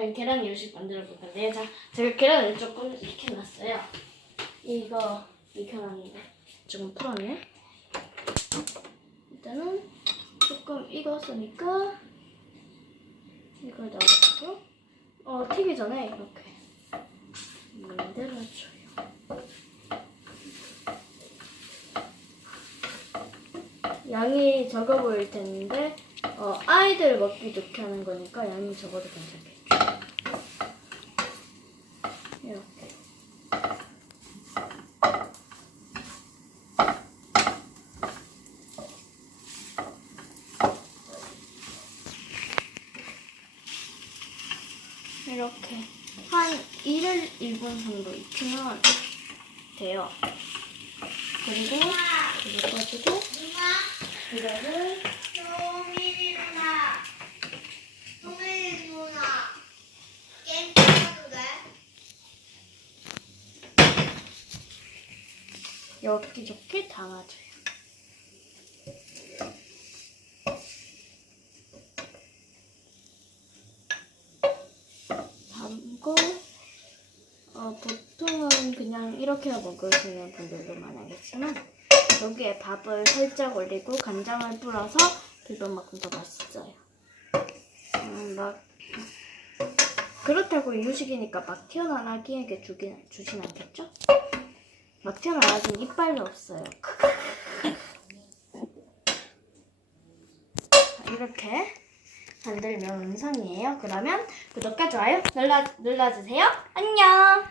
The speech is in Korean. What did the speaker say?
오늘 계란 요식 만들어 볼 건데요. 자, 제가 계란을 조금 익혀놨어요. 이거 익혀놨는데 조금 풀었네. 일단은 조금 익었으니까 이걸 넣어주고 어 튀기 전에 이렇게 만들어줘요. 양이 적어 보일 텐데 어, 아이들 먹기 좋게 하는 거니까 양이 적어도 괜찮겠죠. 이렇게. 이렇게 한 1을 1분 정도 익히면 돼요. 그리고 이거 가지고 이거를 소민이 누나, 소민이 누나, 게임 찍어도 돼? 여기저기 담아줘요. 담고 어, 보통은 그냥 이렇게 먹으시는 분들도 많으겠지만 여기에 밥을 살짝 올리고 간장을 뿌려서 먹으면 더 맛있어요. 음, 막 그렇다고 유식이니까 막 튀어나온 아기에게 주긴, 주진 않겠죠? 막 아기는 이빨도 없어요. 자, 이렇게 만들면 완성이에요. 그러면 구독과 좋아요 눌러, 눌러주세요. 안녕!